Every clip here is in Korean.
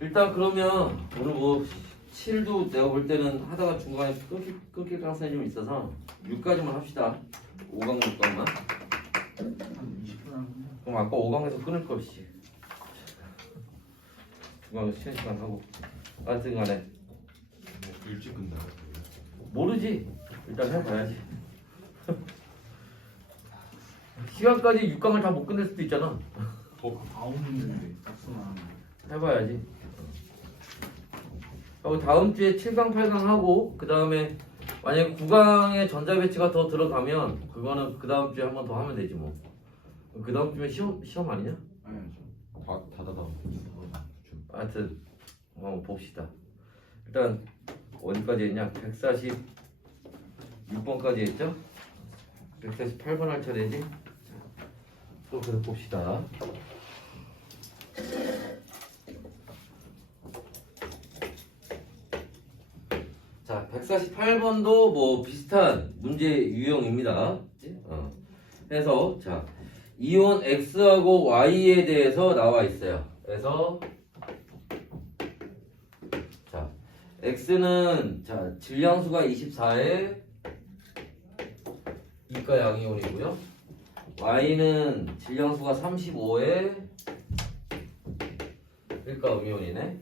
일단 그러면 오늘 뭐 7도 내가 볼 때는 하다가 중간에 끊길 가능성이 좀 있어서 6까지만 합시다. 5강 6강만. 한 20분 하면 그럼 아까 5강에서 끊을 걸 씨. 중간에 쉬는 시간 하고. 하여튼 간에 일찍 끝나요? 모르지. 일단 해봐야지. 시간까지 6강을 다 못 끝낼 수도 있잖아. 9문제인데 딱수만 해봐야지. 하고 다음 주에 7강, 8강 하고 그 다음에 만약에 9강에 전자배치가 더 들어가면 그거는 그 다음 주에 한 번 더 하면 되지 뭐. 그 다음 주면 시험 아니냐? 아니죠. 다다다. 하여튼 봅시다. 일단 어디까지 했냐? 146번까지 했죠? 148번 할 차례지? 또 계속 봅시다. 자, 148번도 뭐 비슷한 문제 유형입니다. 그래서 자, 이온 X하고 Y에 대해서 나와 있어요. 그래서 자, X는 자, 질량수가 24에 이가 양이온이고요. Y는 질량수가 35에 일가 음이온이네.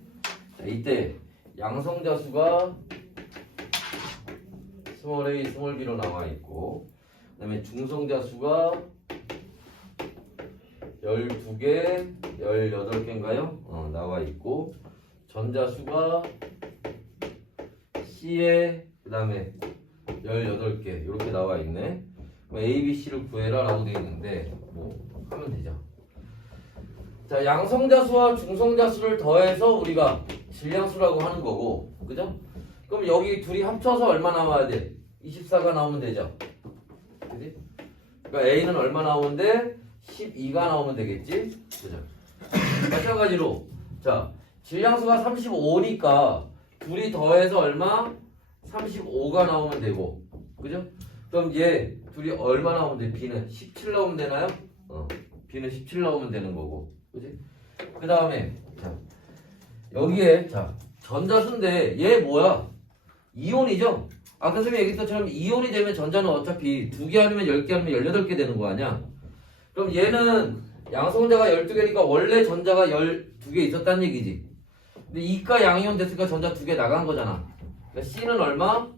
자, 이때 양성자수가 스몰 a, 스몰 b로 나와 있고, 그 다음에 중성자수가 12개, 18개인가요? 나와 있고, 전자수가 C에 그 다음에 18개 이렇게 나와 있네. A, B, C를 구해라 라고 되어 있는데 뭐 하면 되죠. 자, 양성자수와 중성자수를 더해서 우리가 질량수라고 하는 거고, 그죠? 그럼 여기 둘이 합쳐서 얼마 나와야 돼? 24가 나오면 되죠. 그지? 그러니까 A는 얼마 나오는데 12가 나오면 되겠지? 그죠? 마찬가지로 자, 질량수가 35니까 둘이 더해서 얼마? 35가 나오면 되고, 그죠? 그럼 얘 둘이 얼마 나오면 돼? B는 17 나오면 되나요? B는 17 나오면 되는 거고, 그지? 그 다음에 자, 여기에 자, 전자수인데 얘 뭐야? 이온이죠? 아까 선생님이 얘기했던 것처럼 이온이 되면 전자는 어차피 2개 아니면 10개 아니면 18개 되는 거 아니야? 그럼 얘는 양성자가 12개니까 원래 전자가 12개 있었다는 얘기지. 근데 이가 양이온 됐으니까 전자 2개 나간 거잖아. 그러니까 C는 얼마?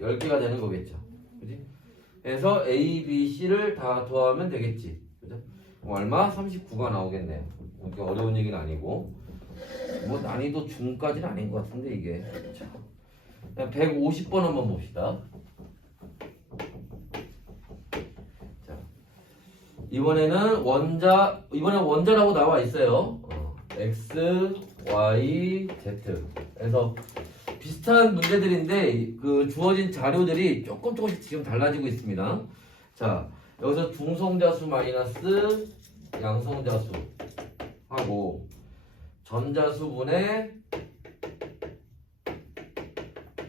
10개가 되는 거겠죠. 그지? 그래서 A, B, C를 다 더하면 되겠지. 그죠? 그럼 얼마? 39가 나오겠네요. 이게 어려운 얘기는 아니고. 뭐 난이도 중까지는 아닌 것 같은데 이게. 자, 150번 한번 봅시다. 자, 이번에는 원자라고 나와 있어요. X, Y, Z. 그래서 비슷한 문제들인데 그 주어진 자료들이 조금씩 지금 달라지고 있습니다. 자, 여기서 중성자수 마이너스 양성자수 하고 전자수분의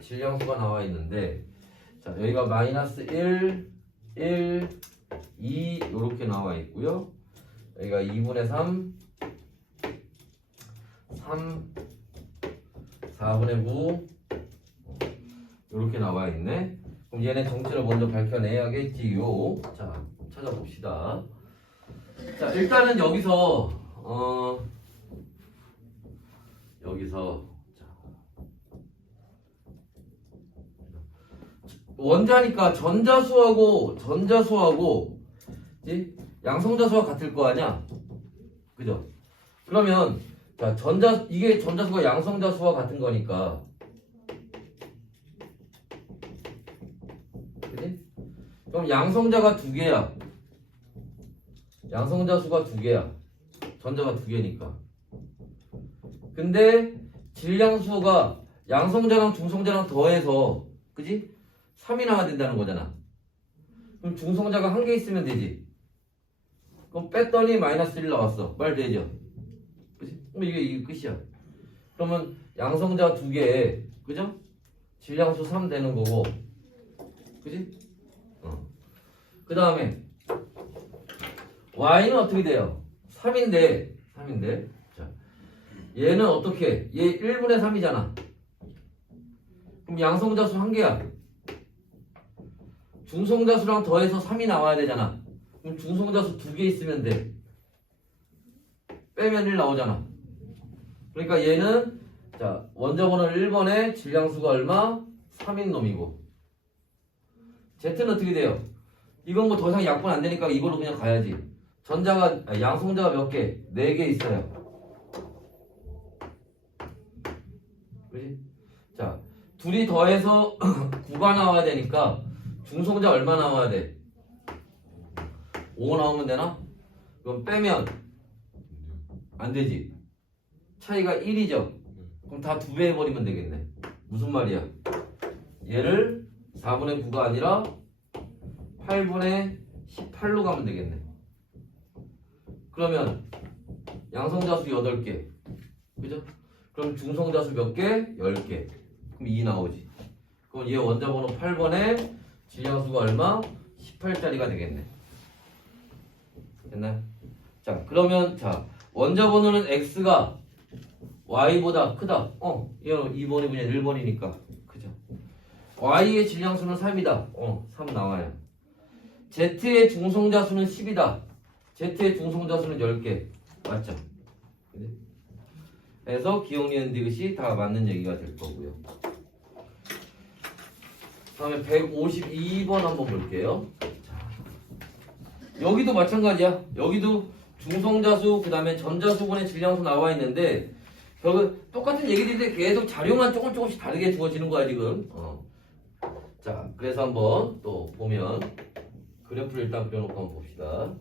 질량수가 나와 있는데, 자, 여기가 마이너스 1, 1, 2 이렇게 나와 있고요. 여기가 2분의 3, 3, 4분의 9 이렇게 나와 있네. 그럼 얘네 정체를 먼저 밝혀내야겠지요. 자, 찾아봅시다. 자, 일단은 여기서 원자니까 전자수하고 양성자수가 같을 거 아니야? 그죠? 그러면 자, 이게 전자수가 양성자수와 같은 거니까, 그지? 그럼 양성자가 2개야. 양성자수가 2개야. 전자가 2개니까. 근데 질량수가 양성자랑 중성자랑 더해서, 그지? 3이 나와야 된다는 거잖아. 그럼 중성자가 1개 있으면 되지. 그럼 뺐더니 마이너스 1 나왔어. 말 되죠? 그지? 그럼 이게 끝이야. 그러면 양성자 2개에, 그죠? 질량수 3 되는 거고, 그지? 그 다음에 Y는 어떻게 돼요? 3인데 자, 얘는 어떻게? 얘 1분의 3이잖아. 그럼 양성자수 한 개야. 중성자수랑 더해서 3이 나와야 되잖아. 그럼 중성자수 2개 있으면 돼. 빼면 1 나오잖아. 그러니까 얘는 자 원자번호 1번에 질량수가 얼마? 3인 놈이고 Z는 어떻게 돼요? 이건 뭐 더 이상 약분 안 되니까 이걸로 그냥 가야지. 양성자가 몇 개? 4개 있어요. 그렇지? 자, 둘이 더해서 9가 나와야 되니까 중성자 얼마 나와야 돼? 5 나오면 되나? 그럼 빼면 안 되지. 차이가 1이죠. 그럼 다 2배 해버리면 되겠네. 무슨 말이야? 얘를 4분의 9가 아니라 8분의 18로 가면 되겠네. 그러면 양성자수 8개. 그죠? 그럼 중성자수 몇 개? 10개. 그럼 2 나오지. 그럼 얘 원자번호 8번에 질량수가 얼마? 18짜리가 되겠네. 됐나요? 자, 그러면 자 원자번호는 x가 y보다 크다. 얘 2번이 그냥 1번이니까. 그죠? y의 질량수는 3이다. 3 나와요. z의 중성자수는 10이다. z의 중성자수는 10개. 맞죠? 그래서 기억니은 디귿이 다 맞는 얘기가 될 거고요. 다음에 152번 한번 볼게요. 여기도 마찬가지야. 여기도 중성자수 그 다음에 전자수분의 질량수 나와 있는데 결국 똑같은 얘기들인데 계속 자료만 조금씩 다르게 주어지는 거야 지금. 자, 그래서 한번 또 보면 그래프를 일단 그려놓고 한번 봅시다.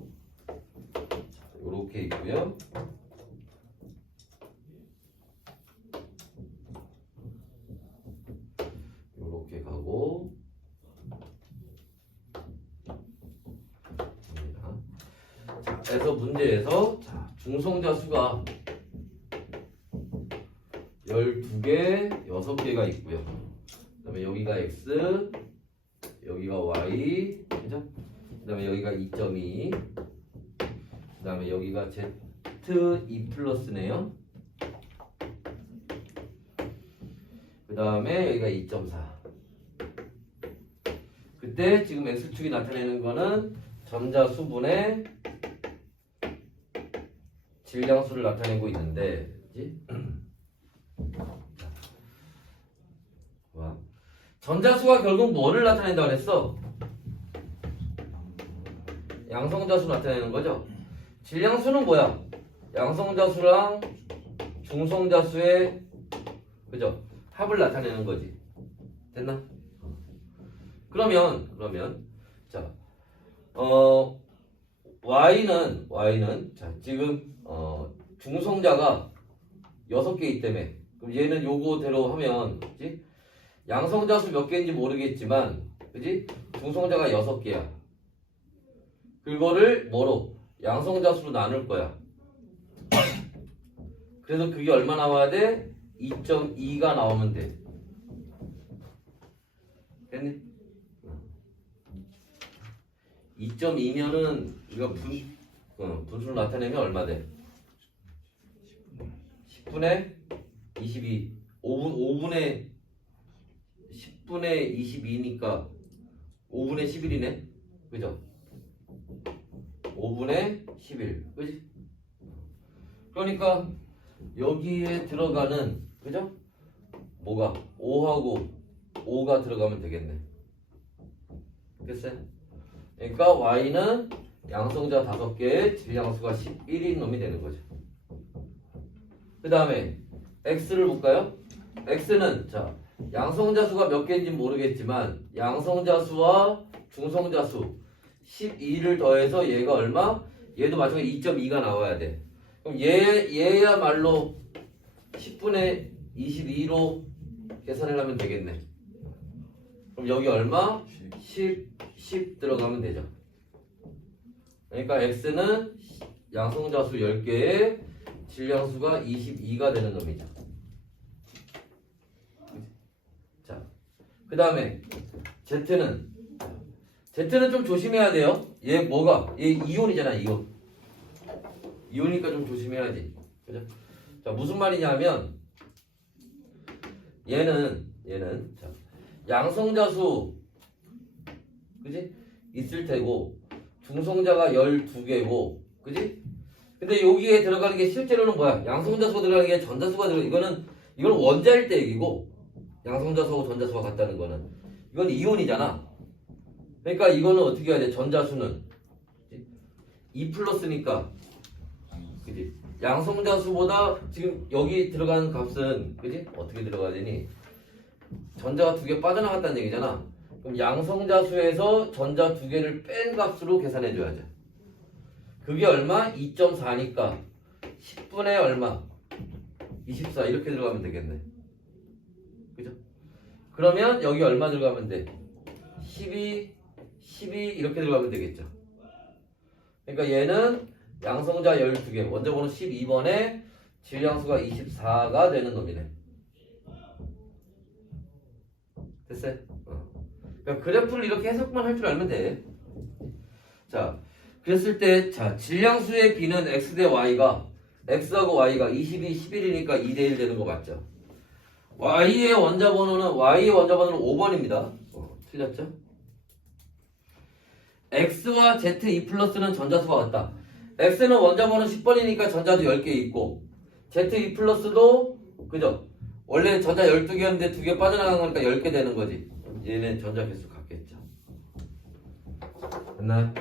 자, 요렇게 있고요. 요렇게 가고 자, 그래서 문제에서 자, 중성자수가 12개, 6개가 있고요. 그 다음에 여기가 x, 여기가 y, 그죠? 그 다음에 여기가 2.2, 그 다음에 여기가 z 2 플러스네요. 그 다음에 여기가 2.4. 그때 지금 x축이 나타내는 거는 전자수분의 질량수를 나타내고 있는데, 그치? 전자수가 결국 뭐를 나타낸다고 그랬어? 양성자수 나타내는 거죠. 질량수는 뭐야? 양성자수랑 중성자수의 그죠? 합을 나타내는 거지. 됐나? 그러면 자, y는 자, 지금 중성자가 6개 있다며. 그럼 얘는 요거대로 하면 그치? 양성자수 몇 개인지 모르겠지만 그지? 중성자가 6개야. 그거를 뭐로? 양성자수로 나눌 거야. 그래서 그게 얼마 나와야 돼? 2.2가 나오면 돼. 됐니? 2.2면은 우리가 분수로 나타내면 얼마 돼? 10분의 22. 10분의 22니까 5분의 11이네. 그죠? 5분의 11. 그지? 그러니까 여기에 들어가는 그죠? 뭐가? 5하고 5가 들어가면 되겠네. 됐어요? 그러니까 y는 양성자 5개에 질량수가 11인 놈이 되는 거죠. 그 다음에 x를 볼까요? x는 자 양성자수가 몇 개인지 모르겠지만 양성자수와 중성자수 12를 더해서 얘가 얼마? 얘도 마찬가지로 2.2가 나와야 돼. 그럼 얘야말로 10분의 22로 계산을 하면 되겠네. 그럼 여기 얼마? 10 들어가면 되죠. 그러니까 x는 양성자수 10개에 질량수가 22가 되는 놈이죠. 자, 그 다음에 Z는 좀 조심해야 돼요. 얘 뭐가? 얘 이온이잖아, 이온. 이온이니까 좀 조심해야지. 그죠? 자, 무슨 말이냐면 얘는 자, 양성자수 그지? 있을 테고 중성자가 12개고 그지? 근데 여기에 들어가는 게 실제로는 뭐야? 양성자수가 들어가는 게 전자수가 이거는 원자일 때 얘기고 양성자수하고 전자수가 같다는 거는 이건 이온이잖아. 그러니까 이거는 어떻게 해야 돼? 전자수는 2 플러스니까 그지? 양성자수보다 지금 여기 들어가는 값은 그지? 어떻게 들어가야 되니? 전자가 2개 빠져나갔다는 얘기잖아. 그럼 양성자수에서 전자 2개를 뺀 값으로 계산해 줘야죠. 그게 얼마? 2.4니까 10분의 얼마? 24 이렇게 들어가면 되겠네. 그죠? 그러면 여기 얼마 들어가면 돼? 12 이렇게 들어가면 되겠죠. 그러니까 얘는 양성자 12개, 원자번호 12번에 질량수가 24가 되는 놈이네. 됐어요? 그러니까 그래프를 이렇게 해석만 할 줄 알면 돼. 자, 그랬을 때, 자, 질량수의 B는 X 대 Y가, X하고 Y가 22, 11이니까 2대 1 되는 거 맞죠? Y의 원자번호는 5번입니다. 틀렸죠? X와 Z, E 플러스는 전자수가 같다. X는 원자번호 10번이니까 전자도 10개 있고, Z, E 플러스도, 그죠? 원래 전자 12개였는데 2개 빠져나간 거니까 10개 되는 거지. 얘는 전자 개수 같겠죠. 됐나요?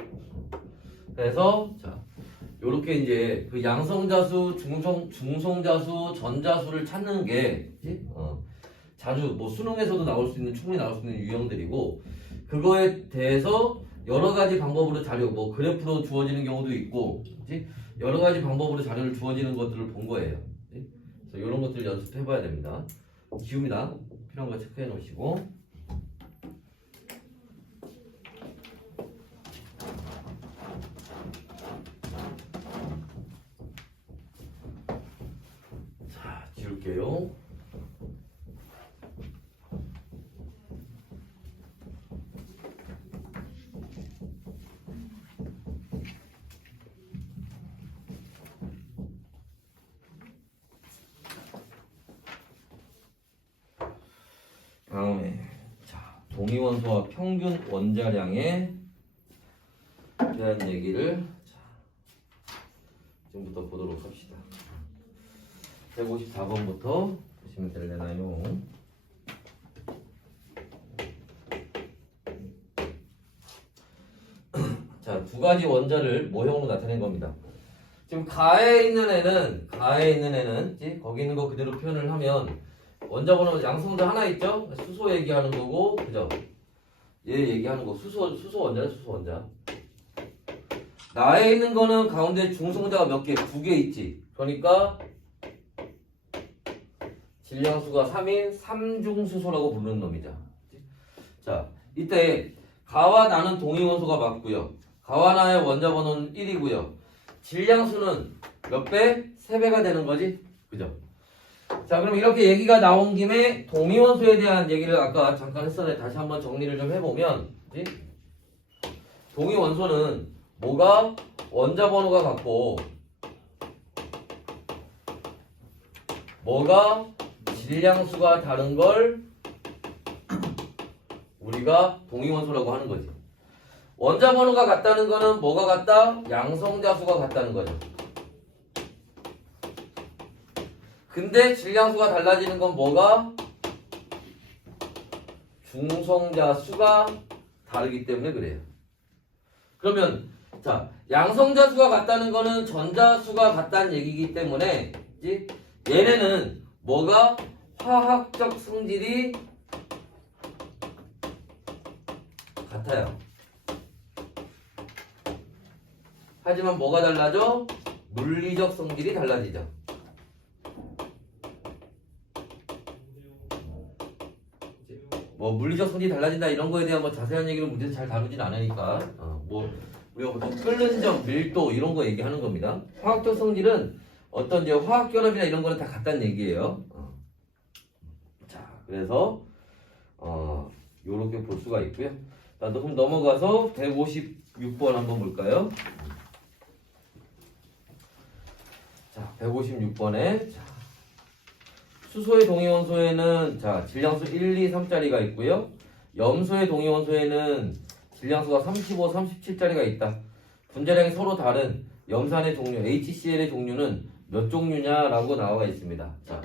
그래서 자, 요렇게 이제 그 양성자수, 중성자수, 전자수를 찾는 게 자주 뭐 수능에서도 나올 수 있는 충분히 나올 수 있는 유형들이고 그거에 대해서 여러 가지 방법으로 자료 뭐 그래프로 주어지는 경우도 있고 그치? 여러 가지 방법으로 자료를 주어지는 것들을 본 거예요. 그치? 그래서 이런 것들을 연습해 봐야 됩니다. 지웁니다. 필요한 거 체크해 놓으시고 자, 지울게요. 다음에 자, 동위원소와 평균 원자량에 대한 얘기를 자, 지금부터 보도록 합시다. 154번부터 보시면 되려나요? 자, 두 가지 원자를 모형으로 나타낸 겁니다. 지금 가에 있는 애는 거기 있는 거 그대로 표현을 하면 원자번호 양성자 하나 있죠? 수소 얘기하는 거고, 그죠? 얘 얘기하는 거 수소 원자네, 수소 원자. 나에 있는 거는 가운데 중성자가 몇 개? 2개 있지. 그러니까 질량수가 3인 3중수소라고 부르는 놈이죠. 자, 이때 가와 나는 동위원소가 맞고요. 가와 나의 원자번호는 1이고요. 질량수는 몇 배? 3배가 되는 거지. 그죠? 자, 그럼 이렇게 얘기가 나온 김에 동위원소에 대한 얘기를 아까 잠깐 했었는데 다시 한번 정리를 좀 해보면 그치? 동위원소는 뭐가 원자번호가 같고 뭐가 질량수가 다른 걸 우리가 동위원소라고 하는 거지. 원자번호가 같다는 거는 뭐가 같다? 양성자수가 같다는 거죠. 근데 질량수가 달라지는 건 뭐가? 중성자수가 다르기 때문에 그래요. 그러면 자, 양성자수가 같다는 거는 전자수가 같다는 얘기이기 때문에 그치? 얘네는 뭐가? 화학적 성질이 같아요. 하지만 뭐가 달라져? 물리적 성질이 달라지죠. 뭐 물리적 성질이 달라진다 이런 거에 대한 뭐 자세한 얘기를 문제에서 잘 다루진 않으니까 뭐 우리가 보통 끓는 점, 밀도 이런 거 얘기하는 겁니다. 화학적 성질은 어떤 이제 화학 결합이나 이런 거는 다 같다는 얘기예요. 자, 그래서 요렇게 볼 수가 있고요. 자, 그럼 넘어가서 156번 한번 볼까요? 자, 156번에 자, 수소의 동위원소에는 자 질량수 1, 2, 3짜리가 있고요. 염소의 동위원소에는 질량수가 35, 37짜리가 있다. 분자량이 서로 다른 염산의 종류 HCl의 종류는 몇 종류냐라고 나와 있습니다. 자,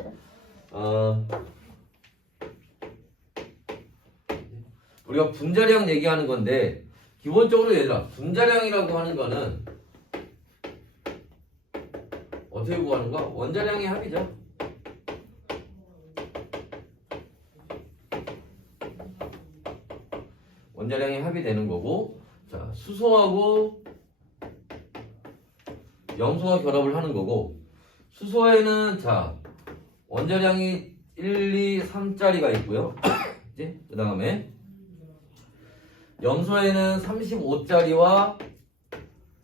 우리가 분자량 얘기하는 건데 기본적으로 얘들아 분자량이라고 하는 거는 어떻게 구하는 거야? 원자량의 합이죠. 원자량의 합이 되는 거고, 자 수소하고 염소가 결합을 하는 거고, 수소에는 자 원자량이 1, 2, 3짜리가 있고요. 그 다음에 염소에는 35짜리와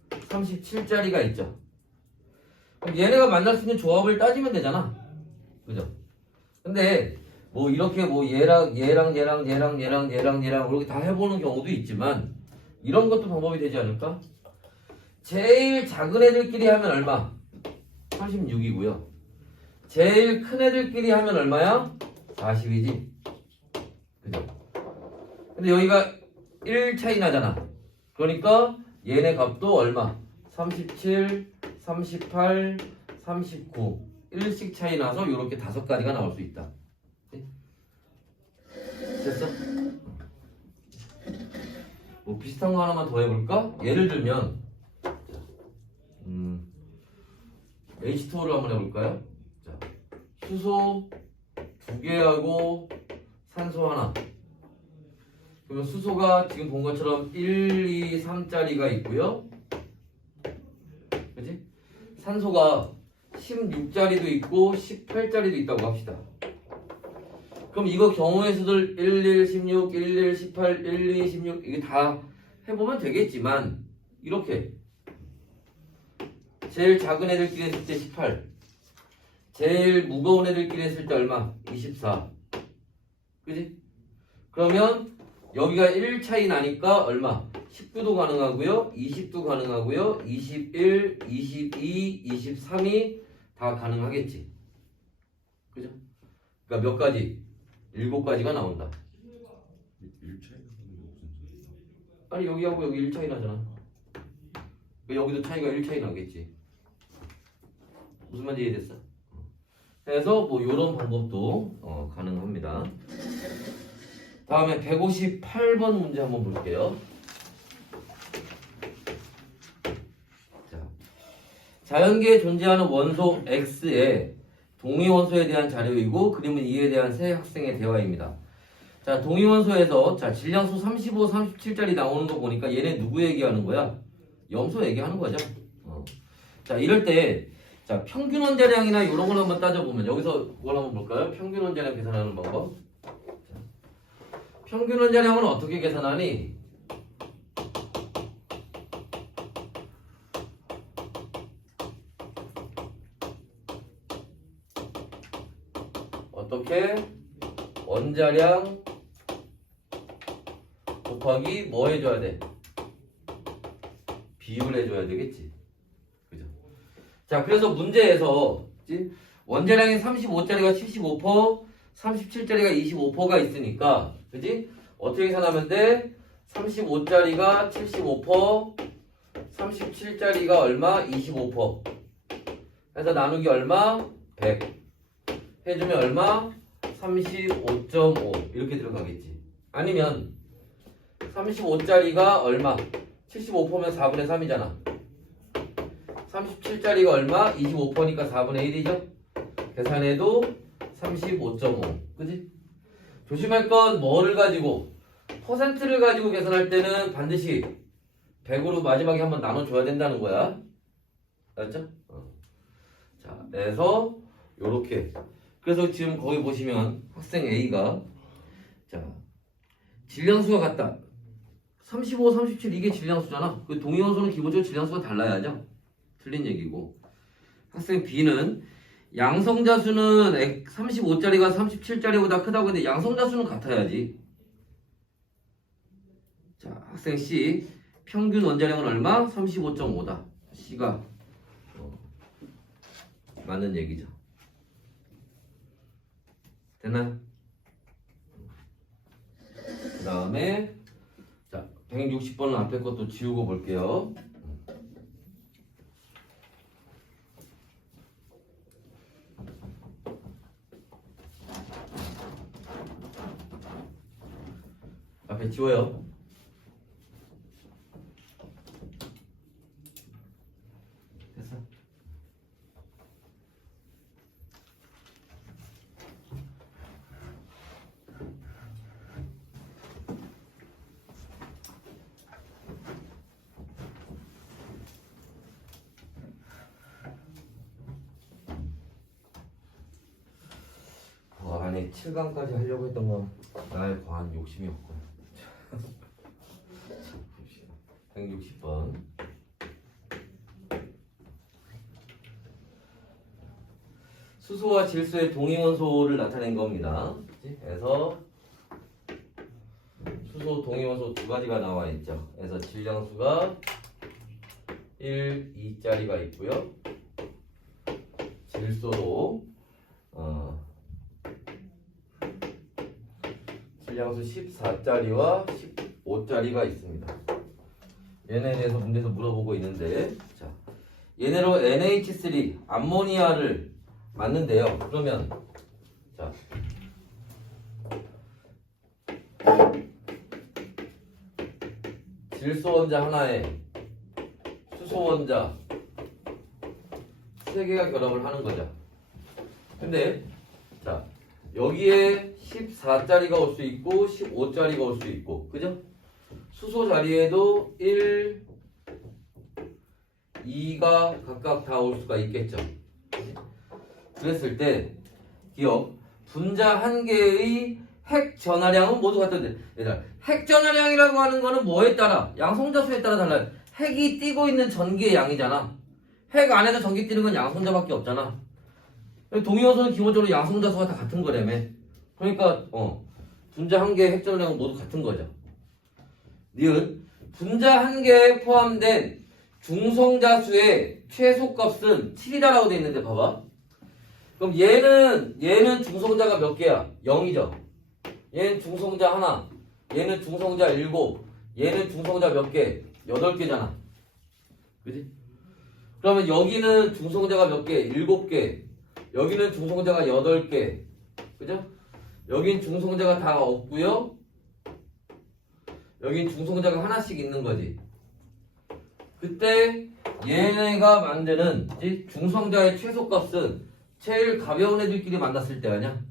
37짜리가 있죠. 그럼 얘네가 만날 수 있는 조합을 따지면 되잖아. 그죠? 근데 뭐 이렇게 뭐 얘랑 이렇게 다 해보는 경우도 있지만 이런 것도 방법이 되지 않을까? 제일 작은 애들끼리 하면 얼마? 36이고요. 제일 큰 애들끼리 하면 얼마야? 40이지. 그죠? 근데 여기가 1 차이 나잖아. 그러니까 얘네 값도 얼마? 37, 38, 39 1씩 차이 나서 이렇게 5가지가 나올 수 있다. 됐어? 뭐 비슷한 거 하나만 더 해볼까? 예를 들면 H2O를 한번 해볼까요? 자, 수소 2개하고 산소 하나. 그러면 수소가 지금 본 것처럼 1, 2, 3짜리가 있고요. 그치? 산소가 16짜리도 있고 18짜리도 있다고 합시다. 그럼 이거 경우의 수들 1, 1, 16, 1, 1, 18, 1, 2, 16 이게 다 해보면 되겠지만 이렇게 제일 작은 애들끼리 했을 때 18, 제일 무거운 애들끼리 했을 때 얼마? 24. 그지? 그러면 여기가 1 차이 나니까 얼마? 19도 가능하고요, 20도 가능하고요, 21, 22, 23이 다 가능하겠지. 그죠? 그러니까 몇 가지? 7가지가 나온다. 1차이가 무슨 소리야? 아니 여기하고 여기 1 차이 나잖아. 여기도 차이가 1 차이 나겠지. 무슨 말인지 이해됐어? 그래서 뭐 이런 방법도 가능합니다. 다음에 158번 문제 한번 볼게요. 자, 자연계에 존재하는 원소 X의 동위원소에 대한 자료이고 그림은 이에 대한 세 학생의 대화입니다. 자, 동위원소에서 자 질량수 35, 37짜리 나오는 거 보니까 얘네 누구 얘기하는 거야? 염소 얘기하는 거죠. 자, 이럴 때 자 평균 원자량이나 이런 걸 한번 따져보면 여기서 그걸 한번 볼까요? 평균 원자량 계산하는 방법. 자, 평균 원자량은 어떻게 계산하니? 어떻게? 원자량 곱하기 뭐 해줘야 돼? 비율 해줘야 되겠지. 그죠? 자, 그래서 문제에서 원자량이 35짜리가 75%, 37짜리가 25%가 있으니까, 그지? 어떻게 계산하면 돼? 35짜리가 75%, 37짜리가 얼마? 25%. 해서 나누기 얼마? 100. 해주면 얼마? 35.5 이렇게 들어가겠지. 아니면 35짜리가 얼마? 75%면 4분의 3이잖아. 37짜리가 얼마? 25%니까 4분의 1이죠. 계산해도 35.5. 그지? 조심할 건 뭐를 가지고? 퍼센트를 가지고 계산할 때는 반드시 100으로 마지막에 한번 나눠줘야 된다는 거야. 알았죠? 자, 그래서 요렇게. 그래서 지금 거기 보시면 학생 A가 자 질량수가 같다. 35, 37 이게 질량수잖아. 그 동위원소는 기본적으로 질량수가 달라야죠. 틀린 얘기고. 학생 B는 양성자수는 35짜리가 37짜리보다 크다고 했는데 양성자수는 같아야지. 자, 학생 C 평균 원자량은 얼마? 35.5다. C가 맞는 얘기죠. 됐나요? 그 다음에 자 160번은 앞에 것도 지우고 볼게요. 앞에 지워요. 됐어. 안에 7강까지 하려고 했던 건 나의 과한 욕심이었고. 160번. 수소와 질소의 동위원소를 나타낸 겁니다. 그래서 수소 동위원소 두 가지가 나와 있죠. 그래서 질량수가 1, 2짜리가 있고요. 질소도 질량수 14짜리와 15짜리가 있습니다. 얘네에 대해서 문제에서 물어보고 있는데, 자, 얘네로 NH3 암모니아를 맞는데요. 그러면 자, 질소 원자 하나에 수소 원자 세 개가 결합을 하는 거죠. 근데 자, 여기에 14짜리가 올 수 있고 15짜리가 올 수 있고, 그죠? 수소 자리에도 1, 2가 각각 다 올 수가 있겠죠. 그랬을 때 기억, 분자 한 개의 핵 전하량은 모두 같은데, 얘들아, 핵 전하량이라고 하는 거는 뭐에 따라? 양성자수에 따라 달라요. 핵이 띄고 있는 전기의 양이잖아. 핵 안에서 전기 띄는 건 양성자밖에 없잖아. 동위원소는 기본적으로 양성자수가 다 같은 거라며. 그러니까 분자 한 개의 핵 전하량은 모두 같은 거죠. 니은 분자 한 개에 포함된 중성자수의 최소값은 7이다라고 돼 있는데 봐봐. 그럼 얘는 중성자가 몇 개야? 0이죠. 얘는 중성자 하나, 얘는 중성자 7, 얘는 중성자 몇 개? 8개잖아. 그지? 그러면 여기는 중성자가 몇 개? 7개. 여기는 중성자가 8개. 그죠? 여긴 중성자가 다 없고요. 여긴 중성자가 하나씩 있는 거지. 그때 얘네가 만드는 중성자의 최소값은 제일 가벼운 애들끼리 만났을 때 아니야?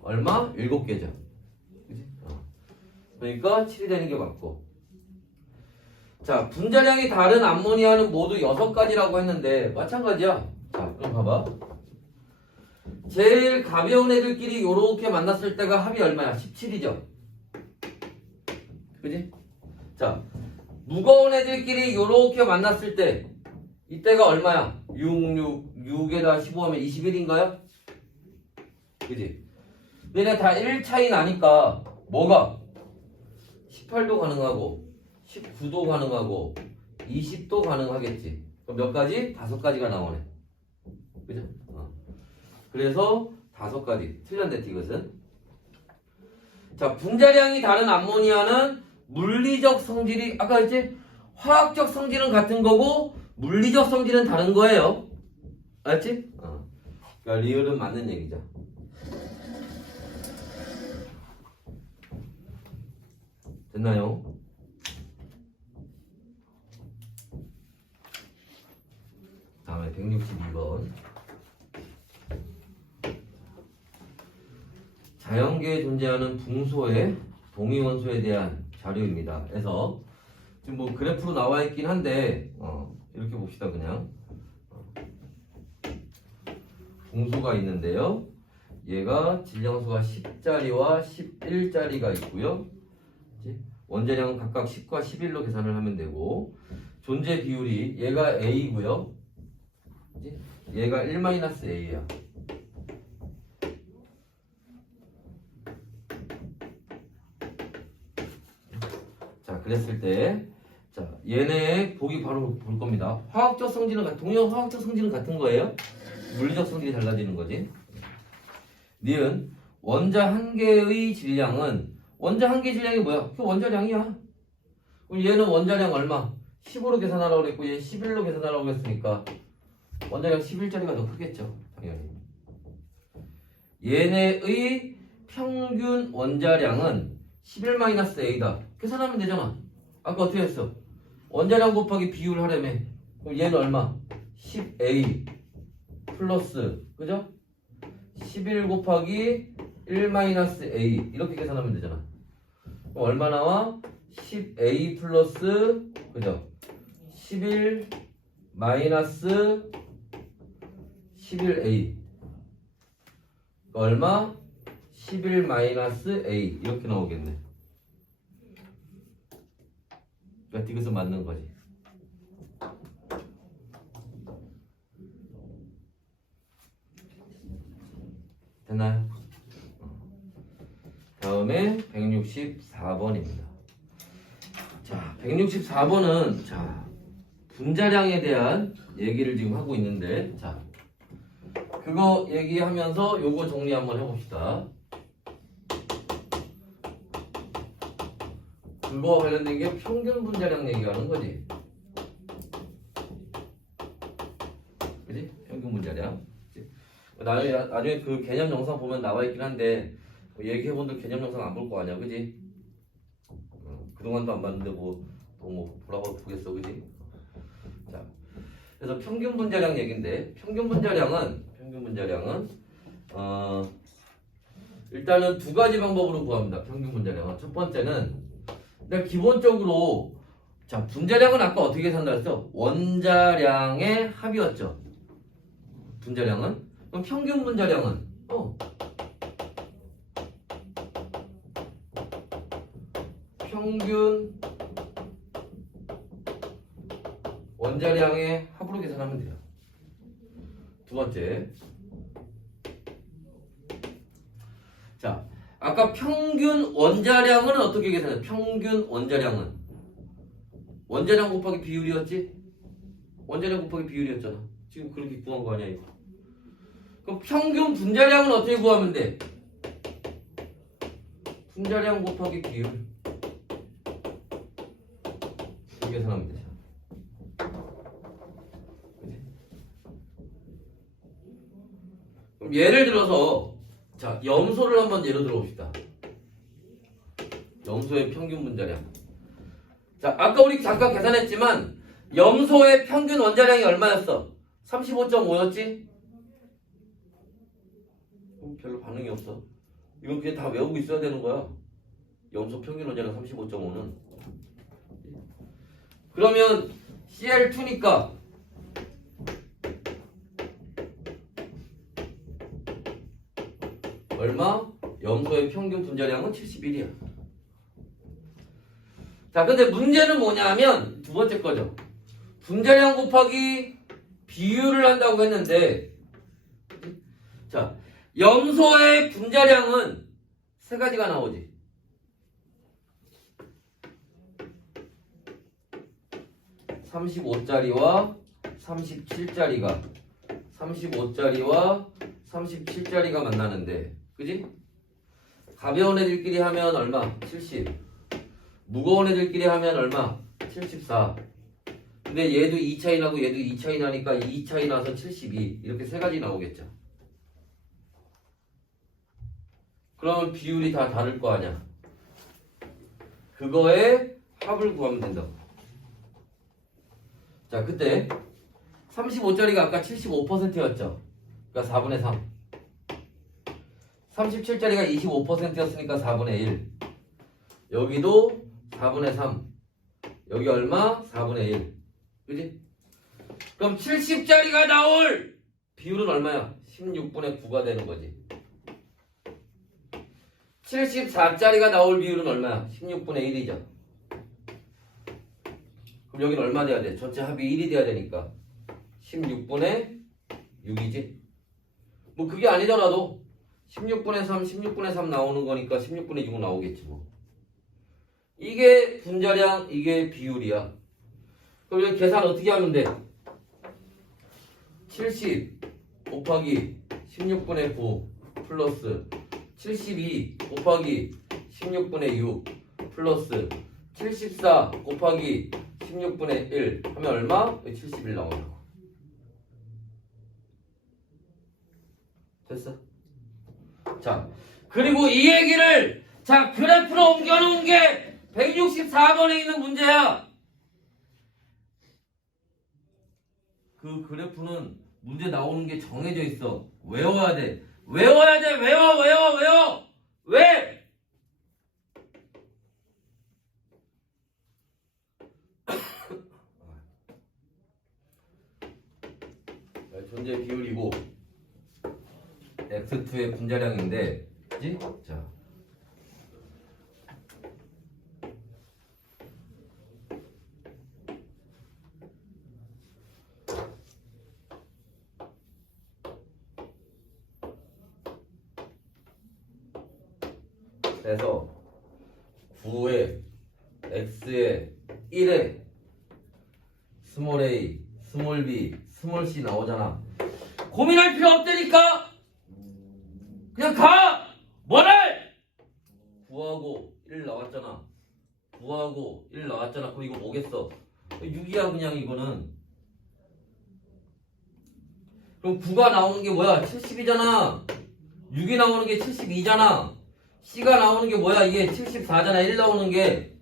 얼마? 7개죠. 그치? 그러니까 7이 되는 게 맞고. 자, 분자량이 다른 암모니아는 모두 6가지라고 했는데 마찬가지야. 자, 그럼 봐봐. 제일 가벼운 애들끼리 요렇게 만났을 때가 합이 얼마야? 17이죠. 그지? 자, 무거운 애들끼리 요렇게 만났을 때 이때가 얼마야? 6에다 15하면 21인가요? 그지? 얘네 다 1 차이 나니까 뭐가? 18도 가능하고 19도 가능하고 20도 가능하겠지. 그럼 몇 가지? 5가지가 나오네. 그죠? 그래서 5가지. 틀렸네, 이것은. 자, 분자량이 다른 암모니아는 물리적 성질이, 아까 했지? 화학적 성질은 같은 거고 물리적 성질은 다른 거예요. 알았지? 그러니까 리을은 맞는 얘기죠. 됐나요? 다음에 162번. 자연계에 존재하는 붕소의 동위원소에 대한 자료입니다. 그래서 지금 뭐 그래프로 나와 있긴 한데 이렇게 봅시다. 그냥 붕소가 있는데요. 얘가 질량수가 10짜리와 11짜리가 있고요. 원자량은 각각 10과 11로 계산을 하면 되고, 존재 비율이 얘가 A고요. 얘가 1-A야. 자, 그랬을 때, 자, 얘네 보기 바로 볼 겁니다. 화학적 성질은 동형 화학적 성질은 같은 거예요. 물리적 성질이 달라지는 거지. 니은 원자 한 개의 질량은 원자 한 개 질량이 뭐야? 그 원자량이야. 그럼 얘는 원자량 얼마? 10으로 계산하라고 그랬고 얘 11로 계산하라고 그랬으니까 원자량 11짜리가 더 크겠죠. 당연히. 얘네의 평균 원자량은 11-A다. 계산하면 되잖아. 아까 어떻게 했어? 원자량 곱하기 비율 하려며. 그럼 얘는 얼마? 10A 플러스 그죠? 11 곱하기 1-A 이렇게 계산하면 되잖아. 그럼 얼마 나와? 10A 플러스 그죠? 11 마이너스 11A 얼마? 11 마이너스 A 이렇게 나오겠네. 그러니까 이것은 맞는 거지. 됐나요? 다음에 164번입니다. 자, 164번은 자, 분자량에 대한 얘기를 지금 하고 있는데 자, 그거 얘기하면서 요거 정리 한번 해봅시다. 그거와 관련된 게 평균 분자량 얘기하는 거지. 그지? 평균 분자량. 나중에 그 개념 영상 보면 나와 있긴 한데 얘기해본들 개념 영상 안 볼 거 아니야, 그지? 그동안도 안 봤는데 뭐 보라고 보겠어, 그지? 자, 그래서 평균 분자량 얘긴데 평균 분자량은 일단은 두 가지 방법으로 구합니다. 평균 분자량은 첫 번째는 내가 기본적으로 자 분자량은 아까 어떻게 계산다 했어? 원자량의 합이었죠. 분자량은 그럼 평균 분자량은 평균 원자량의 합으로 계산하면 돼요. 두 번째 자 아까 평균 원자량은 어떻게 계산해? 평균 원자량은 원자량 곱하기 비율이었지? 원자량 곱하기 비율이었잖아. 지금 그렇게 구한 거 아니야 이거. 그럼 평균 분자량은 어떻게 구하면 돼? 분자량 곱하기 비율 이렇게 계산하면 되죠. 그럼 예를 들어서 자 염소를 한번 예로 들어봅시다. 염소의 평균 분자량. 자 아까 우리 잠깐 계산했지만 염소의 평균 원자량이 얼마였어? 35.5였지? 별로 반응이 없어. 이건 그냥 다 외우고 있어야 되는 거야. 염소 평균 원자량 35.5는. 그러면 CL2니까 얼마? 염소의 평균 분자량은 71이야. 자, 근데 문제는 뭐냐면 두 번째 거죠. 분자량 곱하기 비율을 한다고 했는데 자, 염소의 분자량은 세 가지가 나오지. (35짜리와) (37짜리가) (35짜리와) (37짜리가) 만나는데 그지? 가벼운 애들끼리 하면 얼마? 70. 무거운 애들끼리 하면 얼마? 74. 근데 얘도 2 차이 나고 얘도 2 차이 나니까 2 차이 나서 72. 이렇게 세 가지 나오겠죠. 그러면 비율이 다 다를 거 아니야. 그거에 합을 구하면 된다고. 자, 그때 35짜리가 아까 75%였죠. 그러니까 4분의 3. 37짜리가 25%였으니까 4분의 1. 여기도 4분의 3. 여기 얼마? 4분의 1. 그지? 그럼 70짜리가 나올 비율은 얼마야? 16분의 9가 되는 거지. 74짜리가 나올 비율은 얼마야? 16분의 1이죠. 그럼 여기는 얼마 돼야 돼? 전체 합이 1이 돼야 되니까 16분의 6이지. 뭐 그게 아니더라도 16분의 3, 16분의 3 나오는 거니까 16분의 6 나오겠지 뭐. 이게 분자량, 이게 비율이야. 그럼 여기 계산 어떻게 하면 돼? 70 곱하기 16분의 9 플러스 72 곱하기 16분의 6 플러스 74 곱하기 16분의 1 하면 얼마? 71 나온다고. 됐어? 자, 그리고 이 얘기를 자 그래프로 옮겨놓은 게 164번에 있는 문제야. 그 그래프는 문제 나오는 게 정해져 있어. 외워야 돼. 외워야 돼. 외워. 왜? 존재 비율이고 x2의 분자량인데, 그지? 자. 그래서 9에 x에 1에 스몰 a, 스몰 b, 스몰 c 나오잖아. 고민할 필요 없다니까. 그냥 가. 뭐를? 9하고 1 나왔잖아. 9하고 1 나왔잖아. 그럼 이거 뭐겠어? 6이야 그냥 이거는. 그럼 9가 나오는 게 뭐야? 70이잖아. 6이 나오는 게 72잖아. C가 나오는 게 뭐야? 이게 74잖아. 1 나오는 게.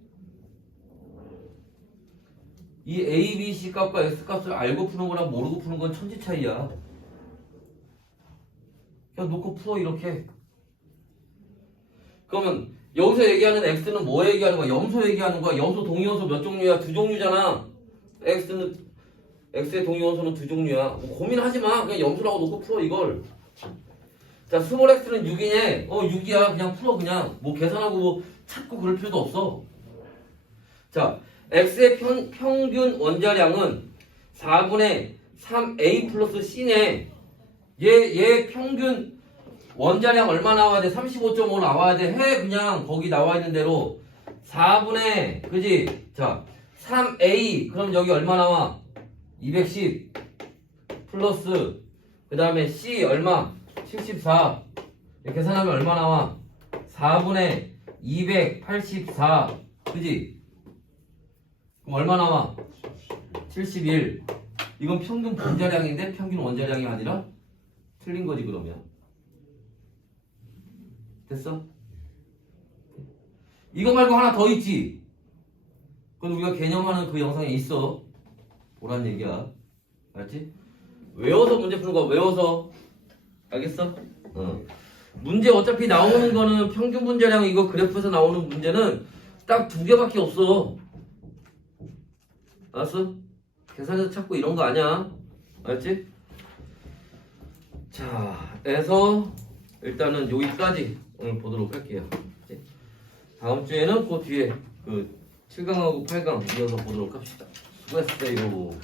이 A, B, C 값과 X 값을 알고 푸는 거랑 모르고 푸는 건 천지 차이야. 그냥 놓고 풀어 이렇게. 그러면 여기서 얘기하는 X는 뭐 얘기하는 거야? 염소 얘기하는 거야. 염소 동위원소 몇 종류야? 2종류잖아. X의 동위원소는 2종류야. 뭐 고민하지 마. 그냥 염소라고 놓고 풀어 이걸. 자, 스몰 x는 6이네. 6이야. 그냥 풀어 그냥. 뭐 계산하고 뭐 찾고 그럴 필요도 없어. 자, x의 평균 원자량은 4분의 3a 플러스 c네. 얘 평균 원자량 얼마 나와야 돼? 35.5 나와야 돼. 해 그냥 거기 나와 있는 대로 4분의 그지? 자, 3a 그럼 여기 얼마 나와? 210 플러스 그 다음에 c 얼마? 74 이렇게 계산하면 얼마 나와? 4분의 284 그지? 그럼 얼마 나와? 71 이건 평균 분자량인데 평균 원자량이 아니라 틀린 거지 그러면. 됐어? 이거 말고 하나 더 있지. 그건 우리가 개념하는 그 영상에 있어. 보란 얘기야. 알지? 외워서 문제 푸는 거야. 외워서. 알겠어? 문제 어차피 나오는 거는 평균 분자량 이거 그래프에서 나오는 문제는 딱 2개밖에 없어. 알았어? 계산해서 찾고 이런 거 아니야. 알았지? 자, 해서 일단은 여기까지 오늘 보도록 할게요. 다음 주에는 그 뒤에 그 7강하고 8강 이어서 보도록 합시다. 수고했어요.